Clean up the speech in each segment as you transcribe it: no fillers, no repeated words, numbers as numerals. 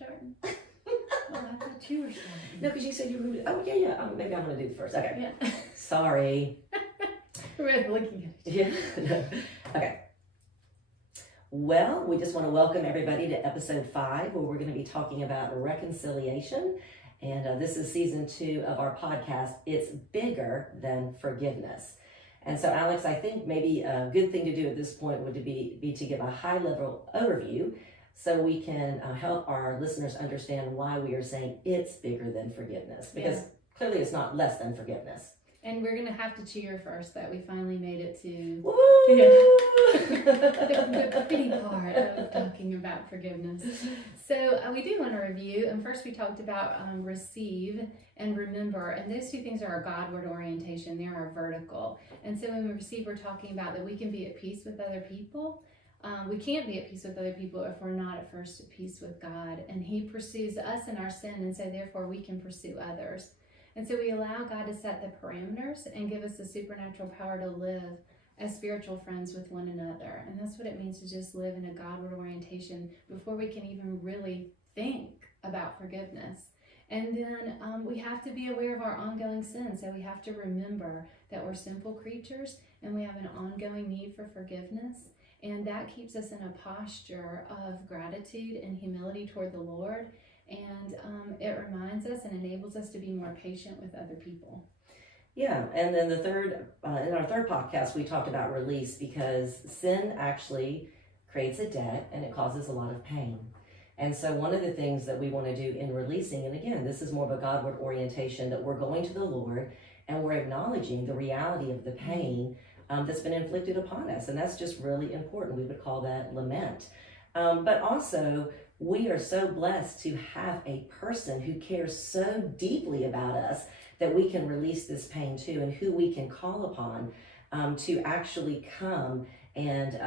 starting? Well, I thought you were starting. No, because you said you were moving. Oh, yeah. Maybe I'm going to do the first. Okay. Yeah. Sorry. We're looking at Yeah. No. Okay. Well, we just want to welcome everybody to episode 5, where we're going to be talking about reconciliation. And this is season 2 of our podcast, It's Bigger Than Forgiveness. And so, Alex, I think maybe a good thing to do at this point would be to give a high-level overview so we can help our listeners understand why we are saying it's bigger than forgiveness. Because clearly it's not less than forgiveness. And we're going to have to cheer first that we finally made it to the pity part of talking about forgiveness. So we do want to review. And first we talked about receive and remember. And those two things are our Godward orientation. They're our vertical. And so when we receive, we're talking about that we can be at peace with other people. We can't be at peace with other people if we're not at first at peace with God. And He pursues us in our sin. And so therefore we can pursue others. And so we allow God to set the parameters and give us the supernatural power to live as spiritual friends with one another. And that's what it means to just live in a Godward orientation before we can even really think about forgiveness. And then we have to be aware of our ongoing sin. So we have to remember that we're sinful creatures and we have an ongoing need for forgiveness. And that keeps us in a posture of gratitude and humility toward the Lord. And it reminds us and enables us to be more patient with other people. Yeah, and then in our third podcast, we talked about release, because sin actually creates a debt and it causes a lot of pain. And so one of the things that we want to do in releasing, and again, this is more of a Godward orientation, that we're going to the Lord and we're acknowledging the reality of the pain that's been inflicted upon us. And that's just really important. We would call that lament. But also, we are so blessed to have a person who cares so deeply about us that we can release this pain to, and who we can call upon to actually come and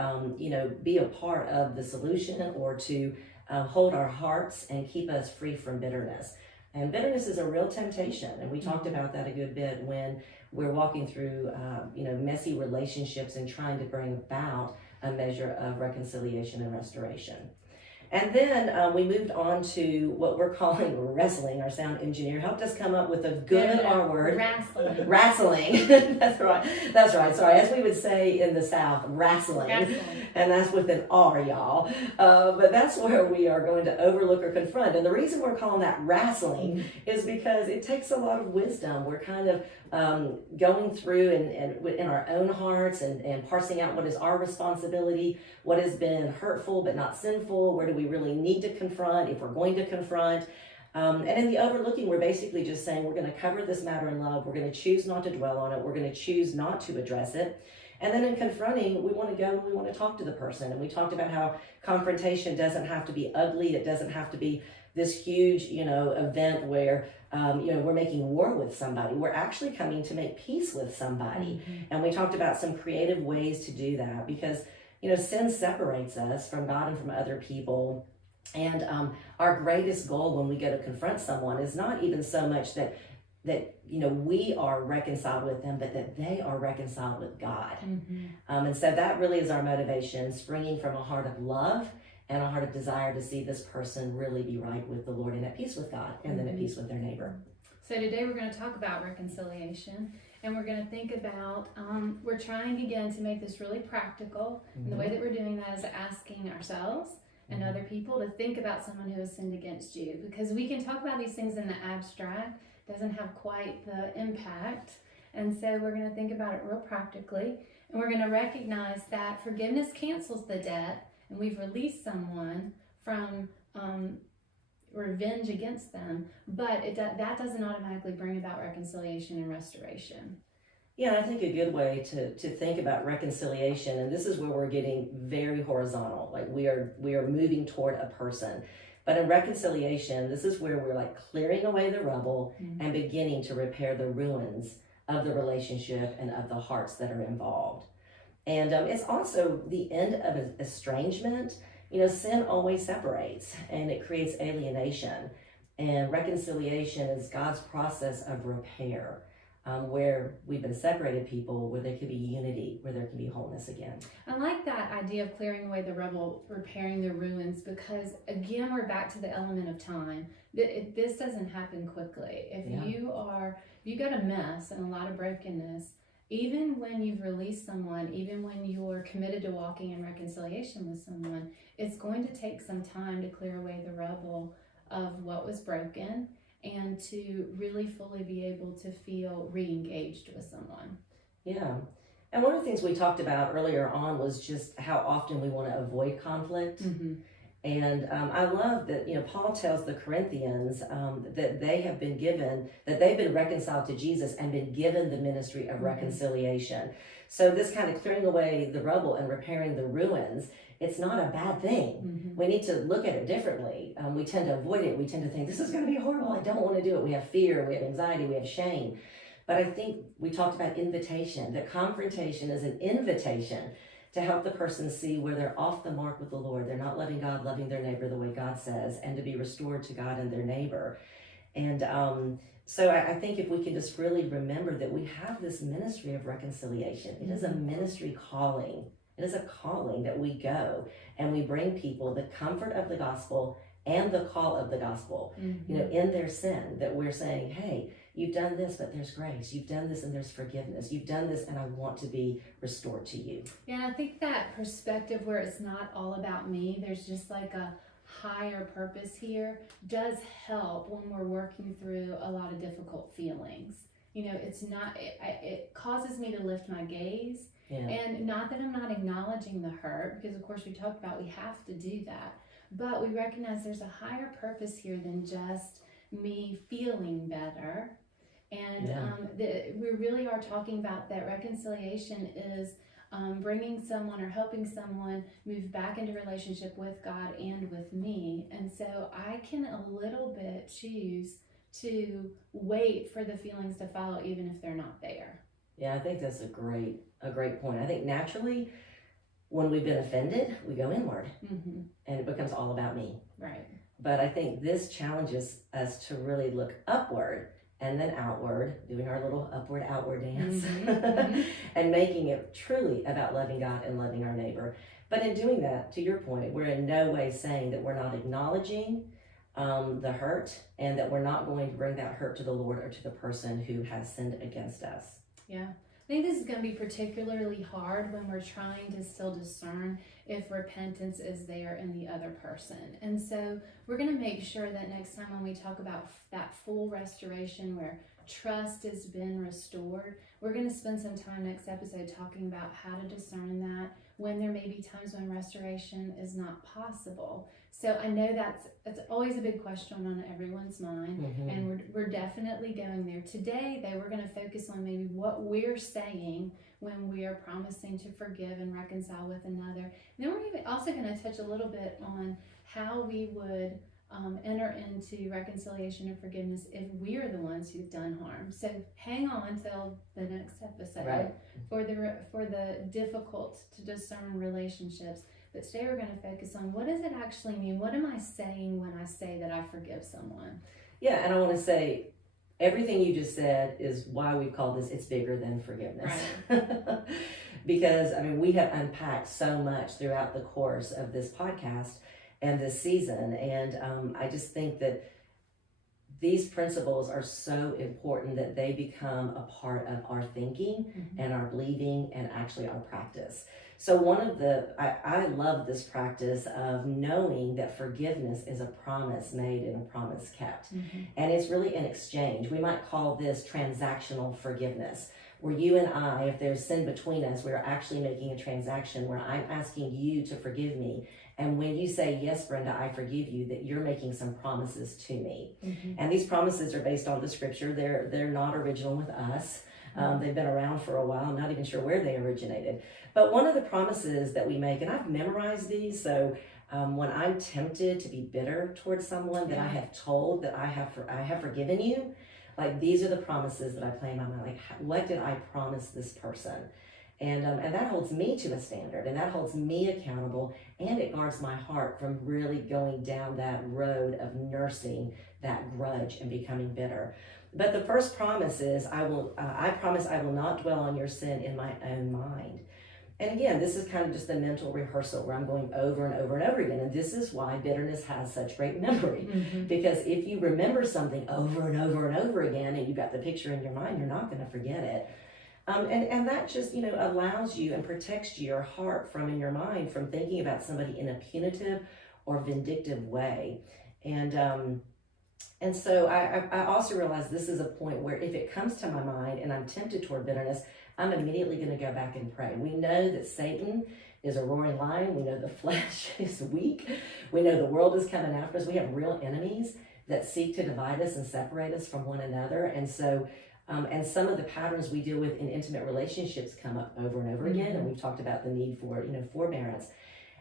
be a part of the solution, or to hold our hearts and keep us free from bitterness. And bitterness is a real temptation, and we talked about that a good bit when we're walking through messy relationships and trying to bring about a measure of reconciliation and restoration. And then we moved on to what we're calling wrestling. Our sound engineer helped us come up with a good R word. Wrestling. Wrestling. That's right. Sorry. As we would say in the South, wrestling. And that's with an R, y'all. But that's where we are going to overlook or confront. And the reason we're calling that wrestling is because it takes a lot of wisdom. We're kind of going through and in our own hearts and parsing out what is our responsibility, what has been hurtful but not sinful, where do we really need to confront if we're going to confront. And in the overlooking, we're basically just saying we're going to cover this matter in love. We're going to choose not to dwell on it. We're going to choose not to address it. And then in confronting, we want to go and we want to talk to the person. And we talked about how confrontation doesn't have to be ugly. It doesn't have to be this huge, event where, we're making war with somebody. We're actually coming to make peace with somebody. Mm-hmm. And we talked about some creative ways to do that, because, sin separates us from God and from other people. And our greatest goal when we go to confront someone is not even so much that we are reconciled with them, but that they are reconciled with God. Mm-hmm. And so that really is our motivation, springing from a heart of love and a heart of desire to see this person really be right with the Lord and at peace with God, and then at peace with their neighbor. So today we're going to talk about reconciliation, and we're going to think about, we're trying again to make this really practical. Mm-hmm. And the way that we're doing that is asking ourselves and other people to think about someone who has sinned against you, because we can talk about these things in the abstract, doesn't have quite the impact. And so we're going to think about it real practically, and we're going to recognize that forgiveness cancels the debt, and we've released someone from revenge against them, but that doesn't automatically bring about reconciliation and restoration. Yeah, I think a good way to think about reconciliation, and this is where we're getting very horizontal, like we are moving toward a person. But in reconciliation, this is where we're like clearing away the rubble and beginning to repair the ruins of the relationship and of the hearts that are involved. And it's also the end of estrangement. Sin always separates, and it creates alienation. And reconciliation is God's process of repair. where we've been separated people, where there could be unity, where there can be wholeness again. I like that idea of clearing away the rubble, repairing the ruins, because again, we're back to the element of time. This doesn't happen quickly. If you got a mess and a lot of brokenness, even when you've released someone, even when you're committed to walking in reconciliation with someone, it's going to take some time to clear away the rubble of what was broken and to really fully be able to feel re-engaged with someone. Yeah. And one of the things we talked about earlier on was just how often we want to avoid conflict. Mm-hmm. And I love that, Paul tells the Corinthians that they've been reconciled to Jesus and been given the ministry of reconciliation. So this kind of clearing away the rubble and repairing the ruins, it's not a bad thing. Mm-hmm. We need to look at it differently. We tend to avoid it. We tend to think, this is going to be horrible. I don't want to do it. We have fear, we have anxiety, we have shame. But I think we talked about invitation, that confrontation is an invitation to help the person see where they're off the mark with the Lord. They're not loving God, loving their neighbor the way God says, and to be restored to God and their neighbor. And so I think if we can just really remember that we have this ministry of reconciliation. It is a ministry calling. It is a calling that we go and we bring people the comfort of the gospel and the call of the gospel, in their sin, that we're saying, hey, you've done this, but there's grace. You've done this and there's forgiveness. You've done this and I want to be restored to you. Yeah, and I think that perspective where it's not all about me, there's just like a higher purpose here, does help when we're working through a lot of difficult feelings. It's not, it causes me to lift my gaze. Yeah. And not that I'm not acknowledging the hurt, because of course we talked about we have to do that, but we recognize there's a higher purpose here than just me feeling better. And we really are talking about that reconciliation is bringing someone or helping someone move back into relationship with God and with me. And so I can a little bit choose to wait for the feelings to follow, even if they're not there. Yeah, I think that's a great point. I think naturally, when we've been offended, we go inward, and it becomes all about me. Right. But I think this challenges us to really look upward and then outward, doing our little upward-outward dance, and making it truly about loving God and loving our neighbor. But in doing that, to your point, we're in no way saying that we're not acknowledging the hurt and that we're not going to bring that hurt to the Lord or to the person who has sinned against us. Yeah. I think this is going to be particularly hard when we're trying to still discern if repentance is there in the other person. And so we're going to make sure that next time when we talk about that full restoration where trust has been restored, we're going to spend some time next episode talking about how to discern that when there may be times when restoration is not possible. So I know that's always a big question on everyone's mind, and we're definitely going there. Today, though, we're going to focus on maybe what we're saying when we are promising to forgive and reconcile with another. And then we're also going to touch a little bit on how we would enter into reconciliation and forgiveness if we're the ones who've done harm. So hang on till the next episode for the difficult to discern relationships. But today we're going to focus on what does it actually mean? What am I saying when I say that I forgive someone? Yeah, and I want to say everything you just said is why we've called this It's Bigger Than Forgiveness. Right. Because, we have unpacked so much throughout the course of this podcast and this season. And I just think that these principles are so important that they become a part of our thinking and our believing and actually our practice. So I love this practice of knowing that forgiveness is a promise made and a promise kept. And it's really an exchange. We might call this transactional forgiveness, where you and I, if there's sin between us, we're actually making a transaction where I'm asking you to forgive me. And when you say, yes, Brenda, I forgive you, that you're making some promises to me. And these promises are based on the scripture. They're not original with us. They've been around for a while. I'm not even sure where they originated. But one of the promises that we make, and I've memorized these, so when I'm tempted to be bitter towards someone that I have told that I have forgiven you, like these are the promises that I play in my mind. Like, what did I promise this person? And that holds me to a standard, and that holds me accountable, and it guards my heart from really going down that road of nursing that grudge and becoming bitter. But the first promise is, I promise I will not dwell on your sin in my own mind. And again, this is kind of just a mental rehearsal where I'm going over and over and over again. And this is why bitterness has such great memory. Because if you remember something over and over and over again, and you've got the picture in your mind, you're not going to forget it. And that just, allows you and protects your heart from, in your mind, from thinking about somebody in a punitive or vindictive way. And so I also realize this is a point where if it comes to my mind and I'm tempted toward bitterness, I'm immediately going to go back and pray. We know that Satan is a roaring lion. We know the flesh is weak. We know the world is coming after us. We have real enemies that seek to divide us and separate us from one another. And so, and some of the patterns we deal with in intimate relationships come up over and over again. And we've talked about the need for, forbearance.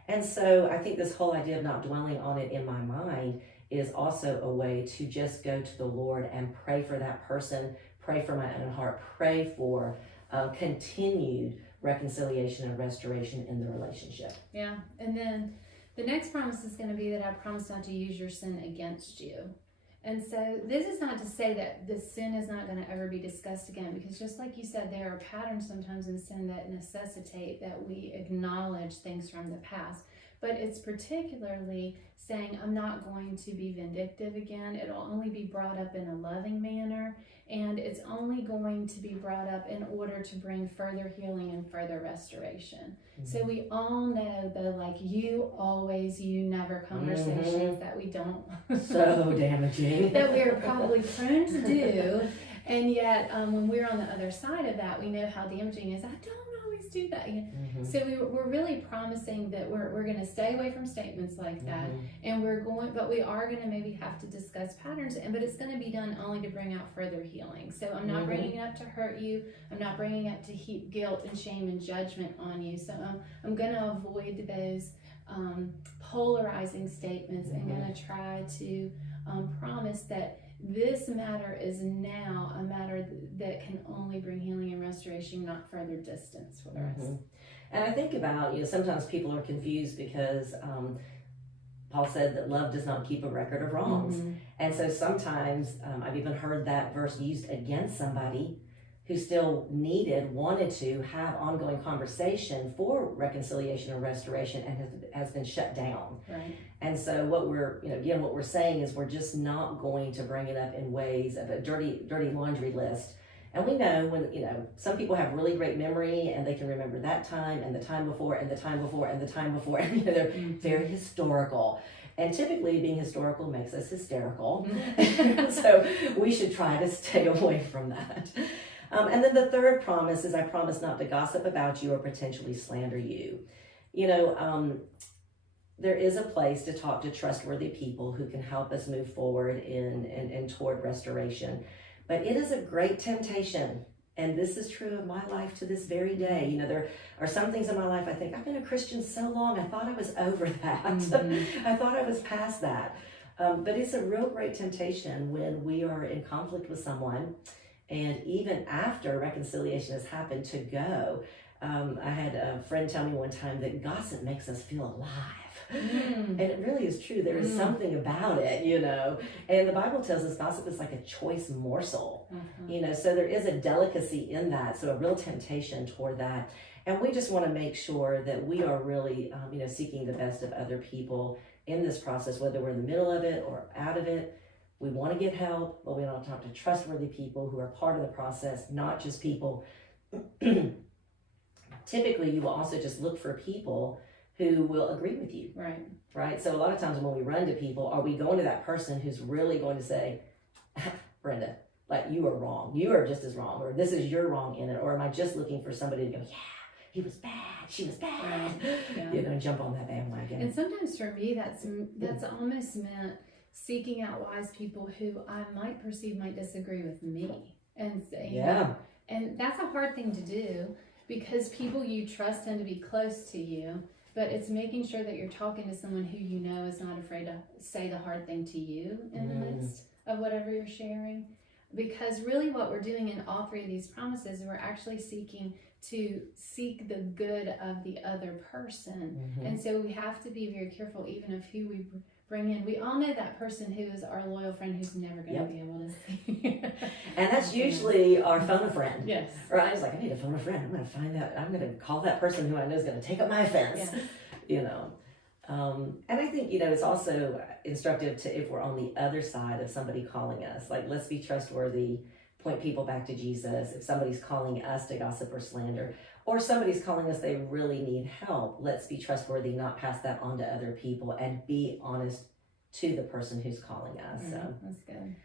And so I think this whole idea of not dwelling on it in my mind is also a way to just go to the Lord and pray for that person, pray for my own heart, pray for continued reconciliation and restoration in the relationship. Yeah, and then the next promise is going to be that I promise not to use your sin against you. And so this is not to say that the sin is not going to ever be discussed again, because just like you said, there are patterns sometimes in sin that necessitate that we acknowledge things from the past. But it's particularly saying, I'm not going to be vindictive again. It'll only be brought up in a loving manner, and it's only going to be brought up in order to bring further healing and further restoration. So we all know the you always, you never conversations that we don't. So damaging. That we're probably prone to do. And yet when we're on the other side of that, we know how damaging it is. I don't always do that. So we're really promising that we're going to stay away from statements like that, and but we are going to maybe have to discuss patterns, but it's going to be done only to bring out further healing. So I'm not bringing it up to hurt you. I'm not bringing it up to heap guilt and shame and judgment on you. So I'm going to avoid those polarizing statements and going to try to promise that this matter is now a matter that can only bring healing and restoration, not further distance for us. And I think about, sometimes people are confused because Paul said that love does not keep a record of wrongs. And so sometimes I've even heard that verse used against somebody who still wanted to have ongoing conversation for reconciliation or restoration and has been shut down. Right. And so what we're saying is we're just not going to bring it up in ways of a dirty laundry list. And we know when, some people have really great memory and they can remember that time and the time before and the time before and the time before, and they're very historical. And typically being historical makes us hysterical. So we should try to stay away from that. And then the third promise is I promise not to gossip about you or potentially slander you. There is a place to talk to trustworthy people who can help us move forward in toward restoration. But it is a great temptation, and this is true of my life to this very day. There are some things in my life I think, I've been a Christian so long, I thought I was over that. I thought I was past that. But it's a real great temptation when we are in conflict with someone, and even after reconciliation has happened, to go. I had a friend tell me one time that gossip makes us feel alive. And it really is true. There is something about it, and the Bible tells us gossip is like a choice morsel, so there is a delicacy in that, so a real temptation toward that. And we just want to make sure that we are really, seeking the best of other people in this process, whether we're in the middle of it or out of it. We want to get help, but we want to talk to trustworthy people who are part of the process, not just people. Typically, you will also just look for people who will agree with you. Right. So a lot of times when we run to people, are we going to that person who's really going to say, Brenda, you are wrong. You are just as wrong, or this is your wrong in it. Or am I just looking for somebody to go, yeah, he was bad, she was bad, jump on that bandwagon. And sometimes for me, that's almost meant seeking out wise people who I might perceive might disagree with me. And and that's a hard thing to do, because people you trust tend to be close to you. But it's making sure that you're talking to someone who is not afraid to say the hard thing to you in the midst of whatever you're sharing. Because really what we're doing in all three of these promises, we're actually seeking to seek the good of the other person. And so we have to be very careful even of who we bring in, we all know that person who is our loyal friend who's never going to be able to see. And that's usually our phone a friend. Yes. Right? It's like, I need to phone a friend. I'm going to find out. I'm going to call that person who I know is going to take up my offense. Yes. You know. And I think, it's also instructive to, if we're on the other side of somebody calling us, like, let's be trustworthy, point people back to Jesus. If somebody's calling us to gossip or slander, or somebody's calling us, they really need help, let's be trustworthy, not pass that on to other people, and be honest to the person who's calling us. So that's good.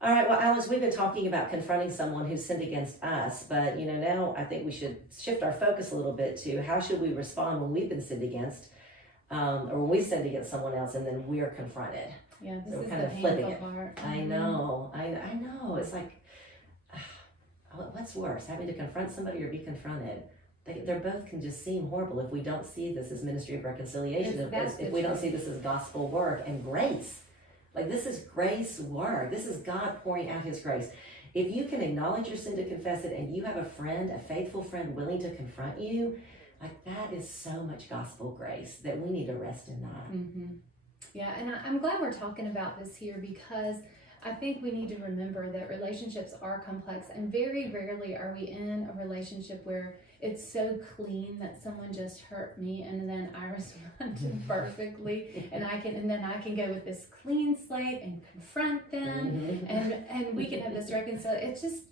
All right, well, Alice, we've been talking about confronting someone who sinned against us, but now I think we should shift our focus a little bit to how should we respond when we've been sinned against, or when we sinned against someone else and then we are confronted. Yeah, this So is kind the of flipping painful it. part. I know. It's like, what's worse, having to confront somebody or be confronted? They both can just seem horrible if we don't see this as ministry of reconciliation, if we don't see this as gospel work and grace. Like, this is grace work. This is God pouring out his grace. If you can acknowledge your sin to confess it, and you have a friend, a faithful friend willing to confront you, like, that is so much gospel grace that we need to rest in that. Mm-hmm. Yeah, and I'm glad we're talking about this here, because I think we need to remember that relationships are complex, and very rarely are we in a relationship where it's so clean that someone just hurt me and then I responded perfectly, and then I can go with this clean slate and confront them, and we can have this reconciliation. It just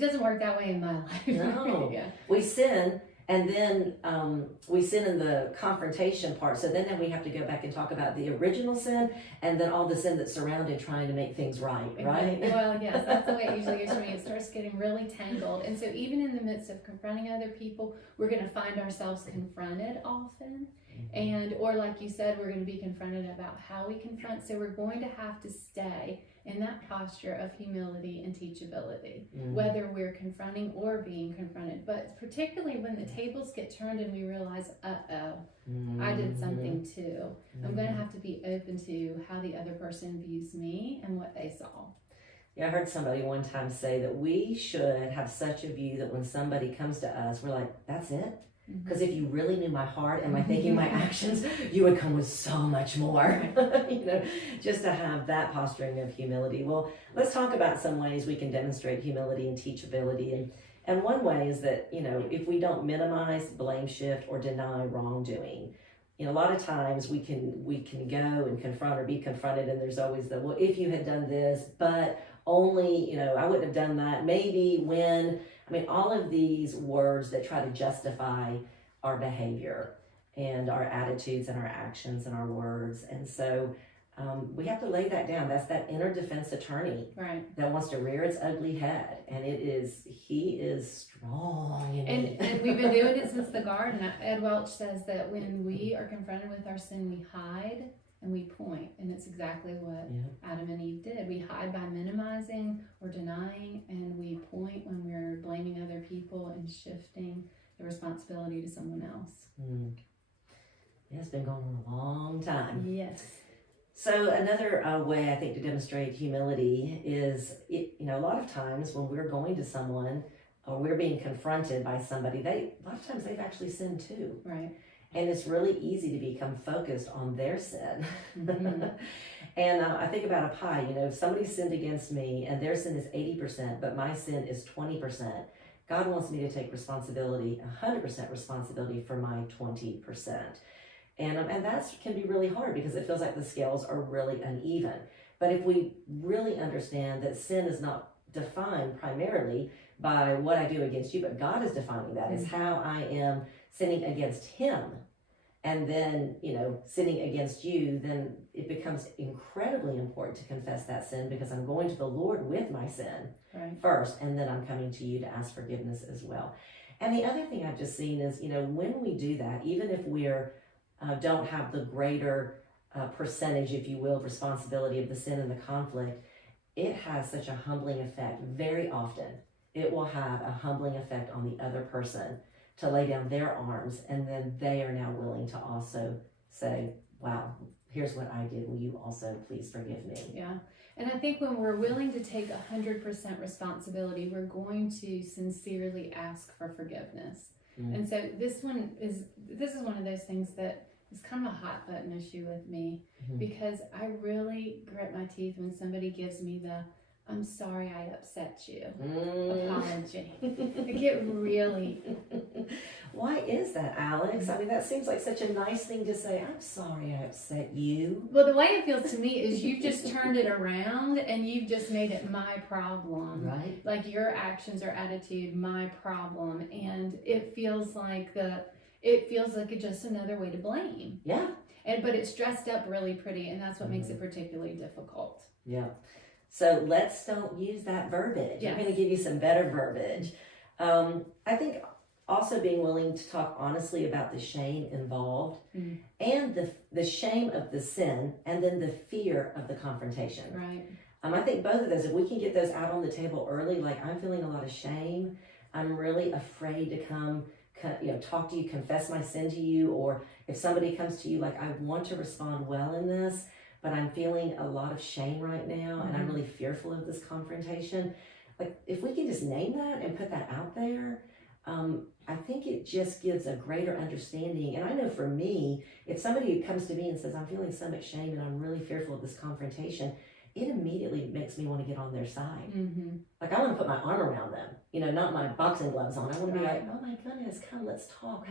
doesn't work that way in my life. No. Yeah. We sin, and then we sin in the confrontation part. So then we have to go back and talk about the original sin, and then all the sin that's surrounded trying to make things right, right? Well, yes, that's the way it usually goes for me. It starts getting really tangled. And so even in the midst of confronting other people, we're going to find ourselves confronted often. And, or like you said, we're going to be confronted about how we confront. So we're going to have to stay in that posture of humility and teachability, whether we're confronting or being confronted. But particularly when the tables get turned and we realize, I did something too. I'm going to have to be open to how the other person views me and what they saw. Yeah, I heard somebody one time say that we should have such a view that when somebody comes to us, we're like, that's it? Because if you really knew my heart and my thinking, my actions, you would come with so much more, just to have that posturing of humility. Well, let's talk about some ways we can demonstrate humility and teachability. And one way is that, if we don't minimize, blame shift, or deny wrongdoing. A lot of times we can go and confront or be confronted, and there's always the, well, if you had done this, but only, I wouldn't have done that, maybe, when. All of these words that try to justify our behavior and our attitudes and our actions and our words. And so we have to lay that down. That's that inner defense attorney that wants to rear its ugly head. And he is strong. And we've been doing it since the garden. Ed Welch says that when we are confronted with our sin, we hide and we point, and it's exactly what Adam and Eve did. We hide by minimizing or denying, and we point when we're blaming other people and shifting the responsibility to someone else. Yeah, it's been going on a long time. Yes. So another way I think to demonstrate humility is, a lot of times when we're going to someone or we're being confronted by somebody, a lot of times they've actually sinned too. Right. And it's really easy to become focused on their sin. And I think about a pie, if somebody sinned against me and their sin is 80%, but my sin is 20%, God wants me to take responsibility, 100% responsibility for my 20%. And that can be really hard because it feels like the scales are really uneven. But if we really understand that sin is not defined primarily by what I do against you, but God is defining that as how I am sinning against him, and then, sinning against you, then it becomes incredibly important to confess that sin, because I'm going to the Lord with my sin first, and then I'm coming to you to ask forgiveness as well. And the other thing I've just seen is, when we do that, even if we're don't have the greater percentage, if you will, of responsibility of the sin and the conflict, it has such a humbling effect. Very often, it will have a humbling effect on the other person to lay down their arms, and then they are now willing to also say, wow, here's what I did. Will you also please forgive me? Yeah. And I think when we're willing to take 100% responsibility, we're going to sincerely ask for forgiveness. And so this is one of those things that it's kind of a hot button issue with me Mhm. because I really grit my teeth when somebody gives me the "I'm sorry I upset you" apology. I get really. Why is that, Alex? I mean, that seems like such a nice thing to say. I'm sorry I upset you. Well, the way it feels to me is you've just turned it around and you've just made it my problem. Right. Like your actions or attitude, my problem, and it feels like it's just another way to blame. Yeah. But it's dressed up really pretty, and that's what makes it particularly difficult. Yeah. So let's don't use that verbiage. Yes. I'm going to give you some better verbiage. I think also being willing to talk honestly about the shame involved and the shame of the sin and then the fear of the confrontation. Right. I think both of those, if we can get those out on the table early, like I'm feeling a lot of shame, I'm really afraid to come talk to you, confess my sin to you, or if somebody comes to you, like I want to respond well in this, but I'm feeling a lot of shame right now and I'm really fearful of this confrontation. Like if we can just name that and put that out there, I think it just gives a greater understanding. And I know for me, if somebody comes to me and says, I'm feeling so much shame and I'm really fearful of this confrontation, it immediately makes me want to get on their side. Like I want to put my arm around them, not my boxing gloves on. I want to be like, oh my goodness, come, let's talk.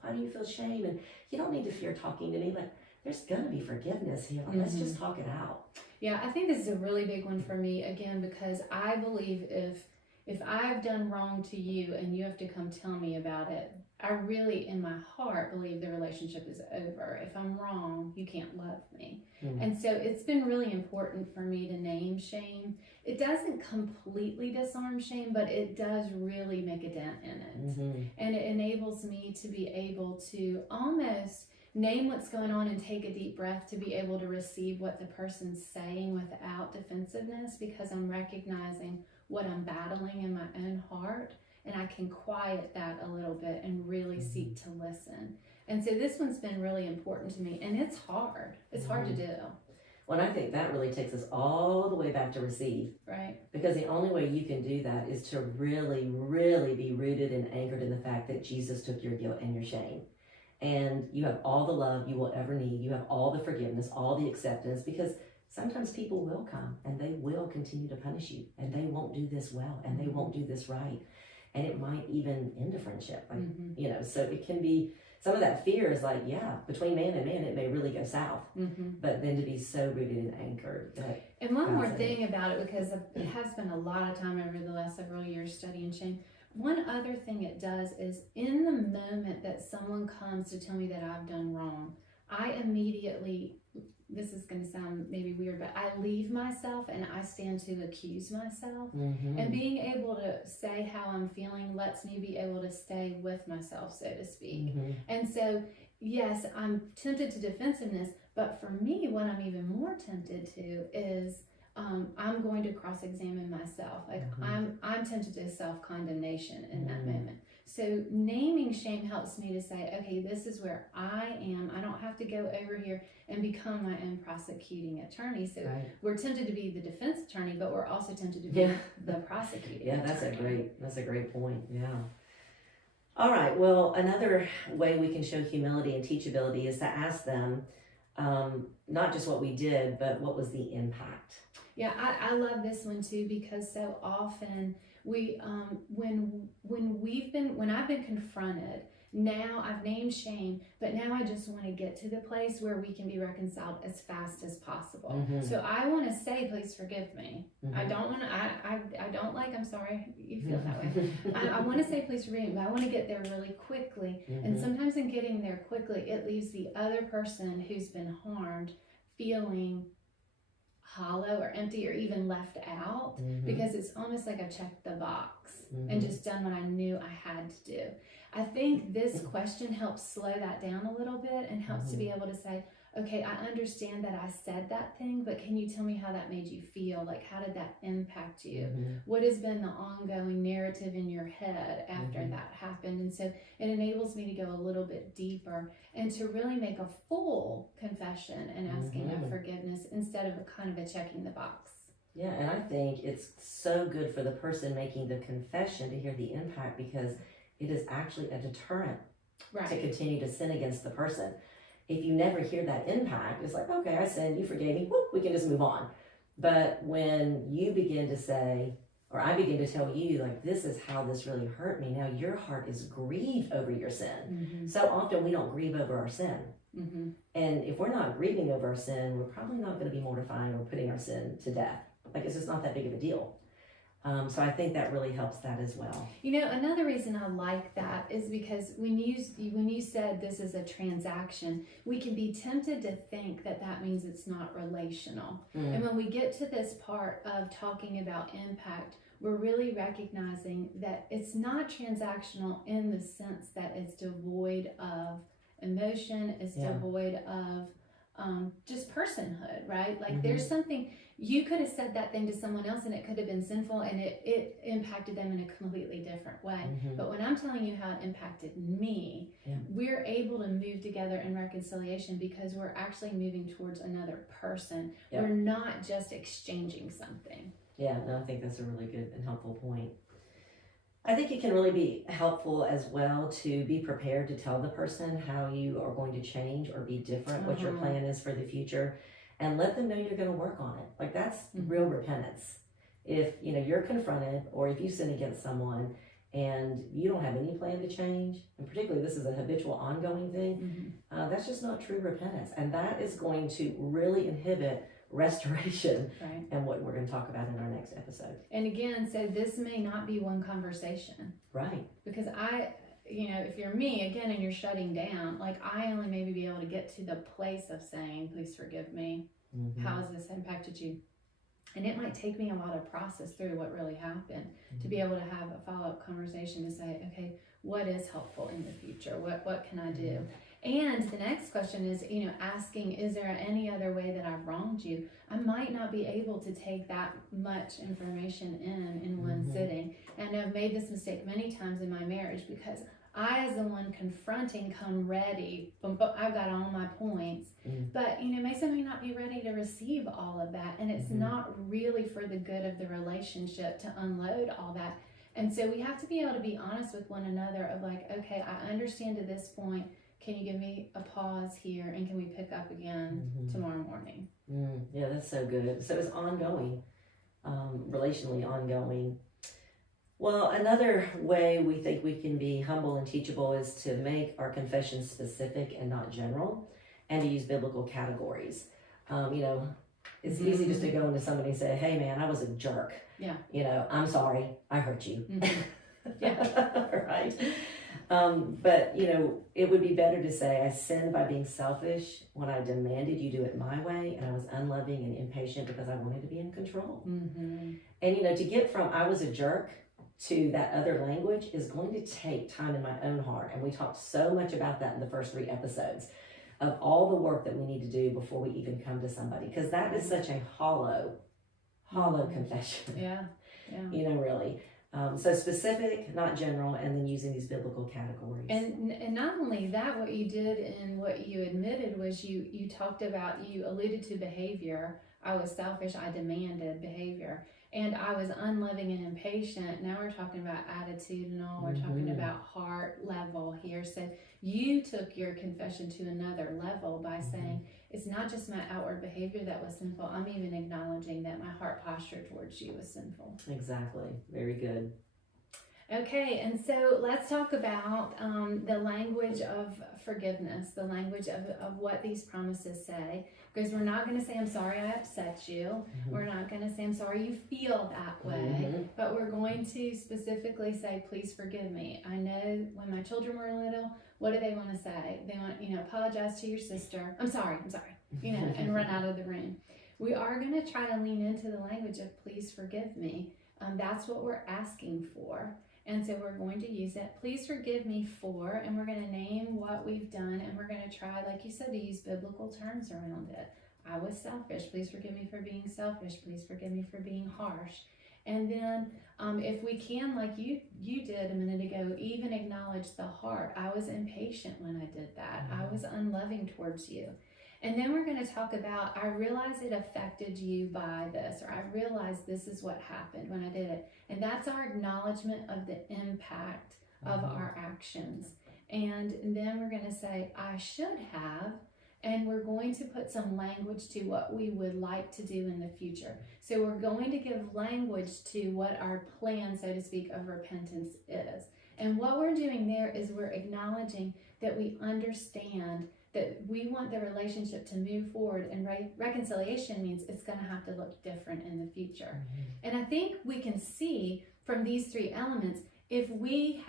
Why do you feel shame? And you don't need to fear talking to me. Like there's going to be forgiveness here. Let's just talk it out. Yeah, I think this is a really big one for me, again, because I believe if I've done wrong to you and you have to come tell me about it, I really, in my heart, believe the relationship is over. If I'm wrong, you can't love me. And so it's been really important for me to name shame. It doesn't completely disarm shame, but it does really make a dent in it. And it enables me to be able to almost name what's going on and take a deep breath to be able to receive what the person's saying without defensiveness, because I'm recognizing what I'm battling in my own heart, and I can quiet that a little bit and really seek to listen. And so this one's been really important to me, and it's hard. It's hard to do. Well, I think that really takes us all the way back to receive. Right. Because the only way you can do that is to really, really be rooted and anchored in the fact that Jesus took your guilt and your shame. And you have all the love you will ever need. You have all the forgiveness, all the acceptance, because sometimes people will come and they will continue to punish you and they won't do this well and they won't do this right. And it might even end a friendship. Like, so it can be, some of that fear is like, yeah, between man and man, it may really go south. But then to be so rooted and anchored. And one more thing about it, because it has been a lot of time over the last several years studying shame. One other thing it does is in the moment that someone comes to tell me that I've done wrong, I immediately, this is going to sound maybe weird, but I leave myself and I stand to accuse myself. And being able to say how I'm feeling lets me be able to stay with myself, so to speak. And so, yes, I'm tempted to defensiveness, but for me, what I'm even more tempted to is I'm going to cross-examine myself. Like I'm tempted to self-condemnation in that moment. So naming shame helps me to say, okay, this is where I am. I don't have to go over here and become my own prosecuting attorney. So we're tempted to be the defense attorney, but we're also tempted to be the prosecuting attorney. That's a great point. Yeah. All right. Well, another way we can show humility and teachability is to ask them not just what we did, but what was the impact. Yeah, I love this one too, because so often we when I've been confronted, now I've named shame, but now I just want to get to the place where we can be reconciled as fast as possible. So I want to say, please forgive me. I don't want to, I don't like, I'm sorry you feel that way. I want to say, please forgive me, but I want to get there really quickly. And sometimes in getting there quickly, it leaves the other person who's been harmed feeling hollow or empty or even left out, because it's almost like I've checked the box and just done what I knew I had to do. I think this question helps slow that down a little bit and helps to be able to say, okay, I understand that I said that thing, but can you tell me how that made you feel? Like, how did that impact you? What has been the ongoing narrative in your head after that happened? And so it enables me to go a little bit deeper and to really make a full confession and asking of forgiveness instead of a kind of a checking the box. Yeah, and I think it's so good for the person making the confession to hear the impact, because it is actually a deterrent to continue to sin against the person. if you never hear that impact, it's like, okay, I sinned, you forgave me, whoop, we can just move on. But when you begin to say, or I begin to tell you, like, this is how this really hurt me, now your heart is grieved over your sin. So often we don't grieve over our sin. And if we're not grieving over our sin, we're probably not going to be mortifying or putting our sin to death. Like, it's just not that big of a deal. So I think that really helps that as well. You know, another reason I like that is because when you said this is a transaction, we can be tempted to think that that means it's not relational. And when we get to this part of talking about impact, we're really recognizing that it's not transactional in the sense that it's devoid of emotion, it's devoid of just personhood, right? Like there's something, you could have said that thing to someone else and it could have been sinful and it impacted them in a completely different way. But when I'm telling you how it impacted me, we're able to move together in reconciliation because we're actually moving towards another person. We're not just exchanging something. Yeah, no, I think that's a really good and helpful point. I think it can really be helpful as well to be prepared to tell the person how you are going to change or be different, what your plan is for the future, and let them know you're going to work on it. Like, that's real repentance. If, you know, you're confronted, or if you sin against someone and you don't have any plan to change, and particularly this is a habitual ongoing thing, that's just not true repentance. And that is going to really inhibit restoration, and what we're going to talk about in our next episode. And again, so this may not be one conversation, right? Because you know, if you're me again and you're shutting down, like I only maybe be able to get to the place of saying, please forgive me. How has this impacted you? And it might take me a lot of process through what really happened to be able to have a follow-up conversation to say, okay, what is helpful in the future? What can I do? And the next question is, you know, asking, is there any other way that I've wronged you? I might not be able to take that much information in one sitting. And I've made this mistake many times in my marriage because I, as the one confronting, come ready. I've got all my points. But, you know, Mason may not be ready to receive all of that. And it's not really for the good of the relationship to unload all that. And so we have to be able to be honest with one another of like, okay, I understand to this point. Can you give me a pause here, and can we pick up again tomorrow morning? Yeah, that's so good. So it's ongoing, relationally ongoing. Well, another way we think we can be humble and teachable is to make our confessions specific and not general, and to use biblical categories. You know, it's easy just to go into somebody and say, hey man, I was a jerk. Yeah. You know, I'm sorry, I hurt you. Right? But, you know, it would be better to say, I sinned by being selfish when I demanded you do it my way, and I was unloving and impatient because I wanted to be in control. And, you know, to get from I was a jerk to that other language is going to take time in my own heart. And we talked so much about that in the first 3 episodes of all the work that we need to do before we even come to somebody, because that is such a hollow confession. You know, really. So specific, not general, and then using these biblical categories. And not only that, what you did and what you admitted was you talked about, you alluded to behavior. I was selfish, I demanded behavior. And I was unloving and impatient. Now we're talking about attitudinal, we're talking about heart level here. So you took your confession to another level by saying, it's not just my outward behavior that was sinful, I'm even acknowledging that my heart posture towards you was sinful. Exactly. Very good. Okay, and so let's talk about the language of forgiveness, the language of what these promises say. Because we're not going to say, I'm sorry I upset you. We're not going to say, I'm sorry you feel that way. But we're going to specifically say, please forgive me. I know when my children were little, what do they want to say? They want, you know, apologize to your sister. I'm sorry, you know, and run out of the room. We are going to try to lean into the language of please forgive me. That's what we're asking for. And so we're going to use it. Please forgive me for, and we're going to name what we've done, and we're going to try, like you said, to use biblical terms around it. I was selfish. Please forgive me for being selfish. Please forgive me for being harsh. And then if we can, like you did a minute ago, even acknowledge the heart. I was impatient when I did that. I was unloving towards you. And then we're going to talk about, I realize it affected you by this, or I realize this is what happened when I did it. And that's our acknowledgement of the impact of our actions. And then we're going to say, I should have, and we're going to put some language to what we would like to do in the future. So we're going to give language to what our plan, so to speak, of repentance is. And what we're doing there is we're acknowledging that we understand that we want the relationship to move forward, and reconciliation means it's going to have to look different in the future. And I think we can see from these three elements, if we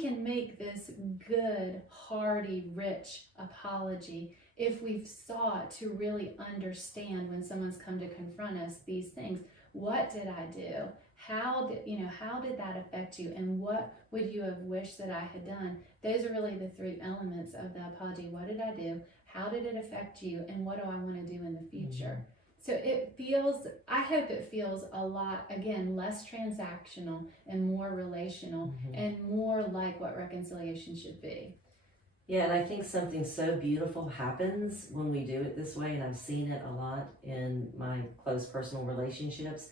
can make this good, hearty, rich apology if we've sought to really understand when someone's come to confront us these things. What did I do? How did that affect you? And what would you have wished that I had done? Those are really the three elements of the apology. What did I do? How did it affect you? And what do I want to do in the future? So I hope it feels a lot, again, less transactional and more relational and more like what reconciliation should be. Yeah, and I think something so beautiful happens when we do it this way, and I've seen it a lot in my close personal relationships,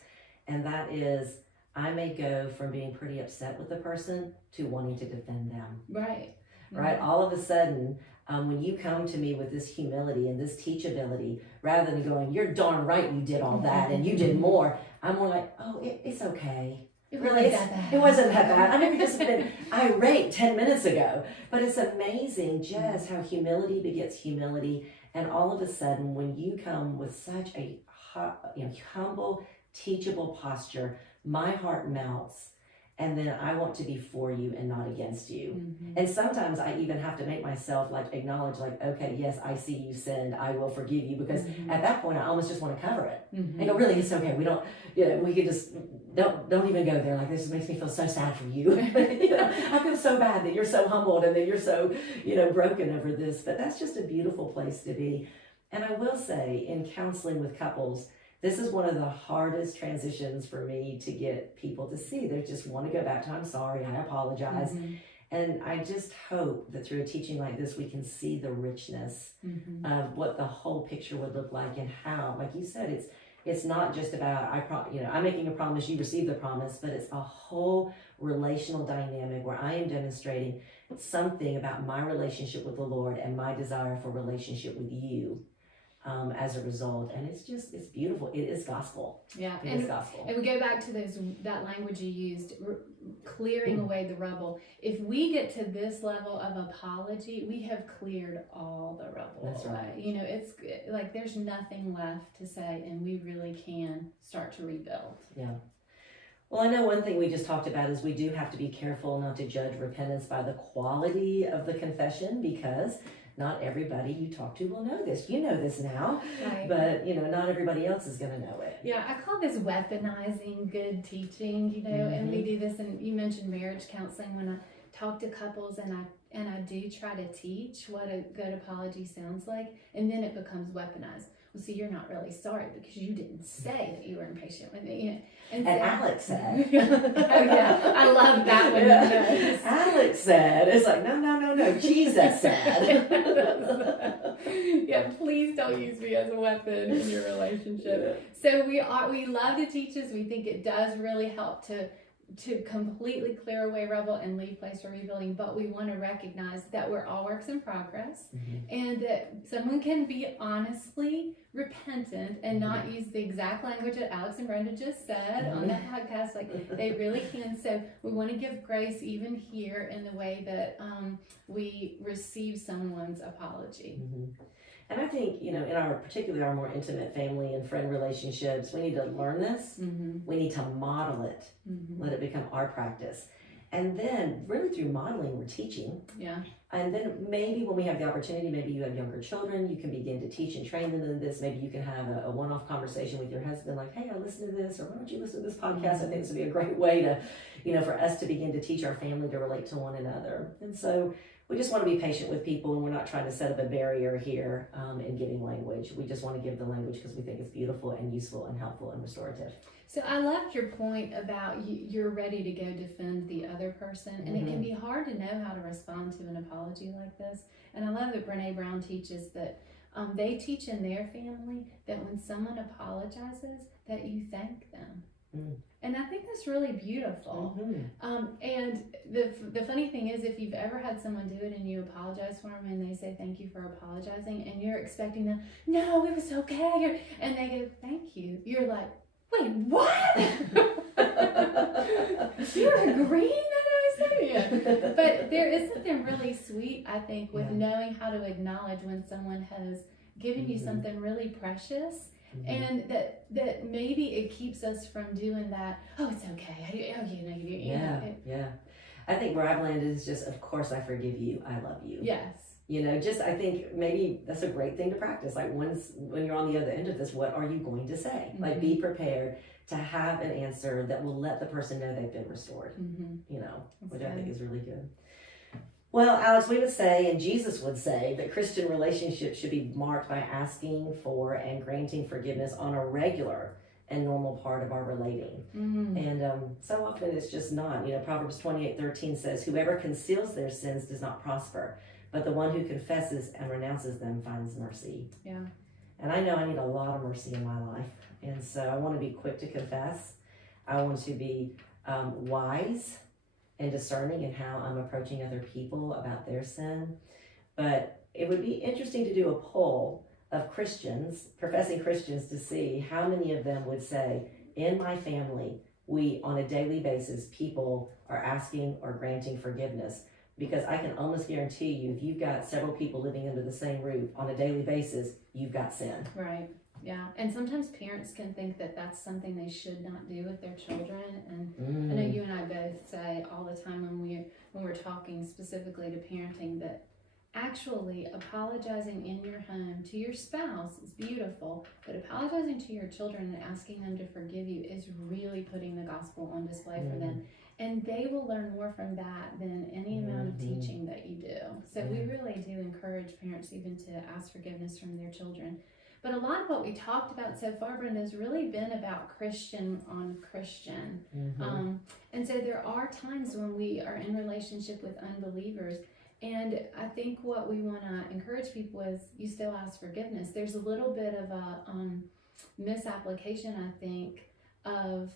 and that is I may go from being pretty upset with the person to wanting to defend them. Right. Right? All of a sudden, when you come to me with this humility and this teachability, rather than going, you're darn right you did all that and you did more, I'm more like, oh, it's okay. It wasn't that bad. I never just been irate 10 minutes ago. But it's amazing just how humility begets humility. And all of a sudden, when you come with such a humble, teachable posture, my heart melts. And then I want to be for you and not against you. And sometimes I even have to make myself acknowledge okay, yes, I see you sinned. I will forgive you, because at that point I almost just want to cover it and go, really, it's okay. We don't, we could just don't even go there. This makes me feel so sad for you. I feel so bad that you're so humbled and that you're so, broken over this. But that's just a beautiful place to be. And I will say, in counseling with couples, this is one of the hardest transitions for me to get people to see. They just want to go back to, I'm sorry, I apologize. And I just hope that through a teaching like this, we can see the richness of what the whole picture would look like, and how, like you said, it's not just about, I'm making a promise, you receive the promise, but it's a whole relational dynamic where I am demonstrating something about my relationship with the Lord and my desire for relationship with you. As a result, and it's beautiful. It is gospel. Yeah, it is gospel. And we go back to that language you used, clearing away the rubble. If we get to this level of apology, we have cleared all the rubble. That's right. It's like there's nothing left to say, and we really can start to rebuild. Yeah. Well, I know one thing we just talked about is we do have to be careful not to judge repentance by the quality of the confession, because not everybody you talk to will know this. You know this now, right. But not everybody else is going to know it. Yeah, I call this weaponizing good teaching, and we do this, and you mentioned marriage counseling. When I talk to couples and I do try to teach what a good apology sounds like, and then it becomes weaponized. Well, see, you're not really sorry because you didn't say that you were impatient with me. And so, Alex said. Oh, yeah. I love that one. Yeah. Alex said. It's like, no. Jesus said. Yeah, please don't use me as a weapon in your relationship. So we love to teach this. We think it does really help to completely clear away rubble and leave place for rebuilding, but we want to recognize that we're all works in progress, and that someone can be honestly repentant and not use the exact language that Alex and Brenda just said on that podcast. They really can. So we want to give grace even here in the way that we receive someone's apology. And I think, particularly our more intimate family and friend relationships, we need to learn this. We need to model it. Let it become our practice. And then really through modeling, we're teaching. Yeah. And then maybe when we have the opportunity, maybe you have younger children, you can begin to teach and train them in this. Maybe you can have a one-off conversation with your husband, like, hey, I listened to this, or why don't you listen to this podcast? I think this would be a great way to, for us to begin to teach our family to relate to one another. And so we just want to be patient with people, and we're not trying to set up a barrier here in giving language. We just want to give the language because we think it's beautiful and useful and helpful and restorative. So I loved your point about you're ready to go defend the other person, and it can be hard to know how to respond to an apology like this. And I love that Brene Brown teaches that they teach in their family that when someone apologizes, that you thank them. And I think that's really beautiful. And the funny thing is, if you've ever had someone do it and you apologize for them and they say thank you for apologizing, and you're expecting them, no, it was okay, and they go thank you, you're like, wait, what? You're agreeing that I said it? But there is something really sweet, I think, with knowing how to acknowledge when someone has given you something really precious. And that maybe it keeps us from doing that. Oh, it's okay. Yeah. I think where I've landed is just, of course, I forgive you. I love you. Yes. Just I think maybe that's a great thing to practice. Like when you're on the other end of this, what are you going to say? Like be prepared to have an answer that will let the person know they've been restored. Which I think is really good. Well, Alex, we would say, and Jesus would say, that Christian relationships should be marked by asking for and granting forgiveness on a regular and normal part of our relating. And so often it's just not. Proverbs 28:13 says, whoever conceals their sins does not prosper, but the one who confesses and renounces them finds mercy. Yeah. And I know I need a lot of mercy in my life. And so I want to be quick to confess. I want to be wise and discerning in how I'm approaching other people about their sin. But it would be interesting to do a poll of Christians, professing Christians, to see how many of them would say, in my family, we, on a daily basis, people are asking or granting forgiveness. Because I can almost guarantee you, if you've got several people living under the same roof on a daily basis, you've got sin. Right. Yeah. And sometimes parents can think that that's something they should not do with their children. And I know you and I both say all the time when we're talking specifically to parenting that actually apologizing in your home to your spouse is beautiful, but apologizing to your children and asking them to forgive you is really putting the gospel on display for them. And they will learn more from that than any amount of teaching that you do. So we really do encourage parents even to ask forgiveness from their children. But a lot of what we talked about so far, Brenda, has really been about Christian on Christian. And so there are times when we are in relationship with unbelievers. And I think what we want to encourage people is you still ask forgiveness. There's a little bit of a misapplication, I think, of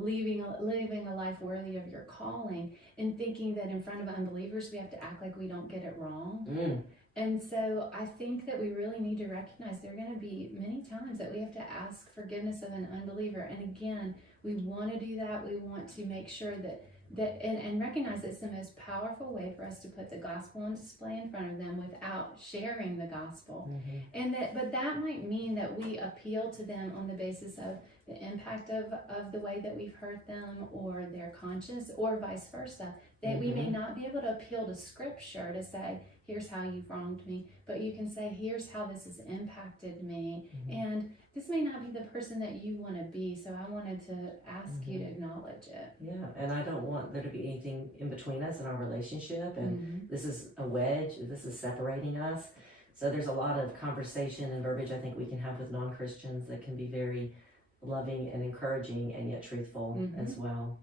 living a life worthy of your calling and thinking that in front of unbelievers we have to act like we don't get it wrong. And so I think that we really need to recognize there are going to be many times that we have to ask forgiveness of an unbeliever. And again, we want to do that. We want to make sure that and recognize it's the most powerful way for us to put the gospel on display in front of them without sharing the gospel. But that might mean that we appeal to them on the basis of the impact of the way that we've hurt them or their conscience, or vice versa. That we may not be able to appeal to scripture to say, here's how you've wronged me, but you can say, here's how this has impacted me. And this may not be the person that you want to be, so I wanted to ask you to acknowledge it. Yeah, and I don't want there to be anything in between us in our relationship, and this is a wedge, this is separating us. So there's a lot of conversation and verbiage I think we can have with non-Christians that can be very loving and encouraging and yet truthful as well.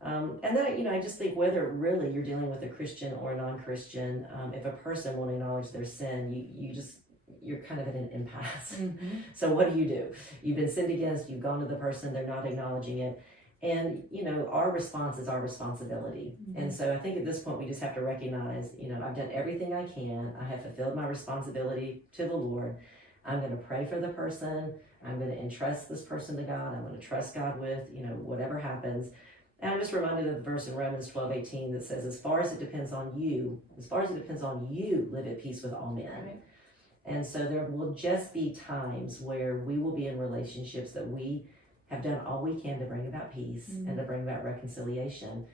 And then, I just think whether really you're dealing with a Christian or a non-Christian, if a person won't acknowledge their sin, you're kind of at an impasse. So what do? You've been sinned against, you've gone to the person, they're not acknowledging it. And, our response is our responsibility. And so I think at this point we just have to recognize, I've done everything I can. I have fulfilled my responsibility to the Lord. I'm going to pray for the person. I'm going to entrust this person to God. I'm going to trust God with, whatever happens. And I'm just reminded of the verse in Romans 12:18 that says, as far as it depends on you, live at peace with all men. Right. And so there will just be times where we will be in relationships that we have done all we can to bring about peace and to bring about reconciliation,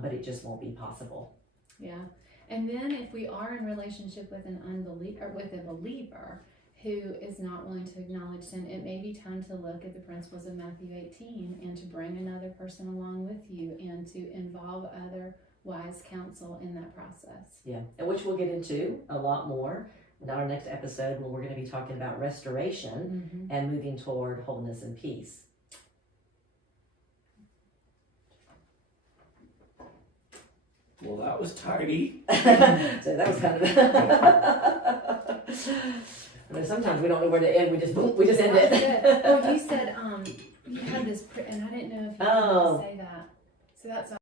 but it just won't be possible. Yeah. And then if we are in relationship with an unbeliever, with a believer who is not willing to acknowledge sin, it may be time to look at the principles of Matthew 18 and to bring another person along with you and to involve other wise counsel in that process. Yeah, and which we'll get into a lot more in our next episode, where we're going to be talking about restoration and moving toward wholeness and peace. Well, that was tidy. So that was kind of... Sometimes we don't know where to end. We just end it. Well, you said You had this, and I didn't know if you Oh. could say that. So that's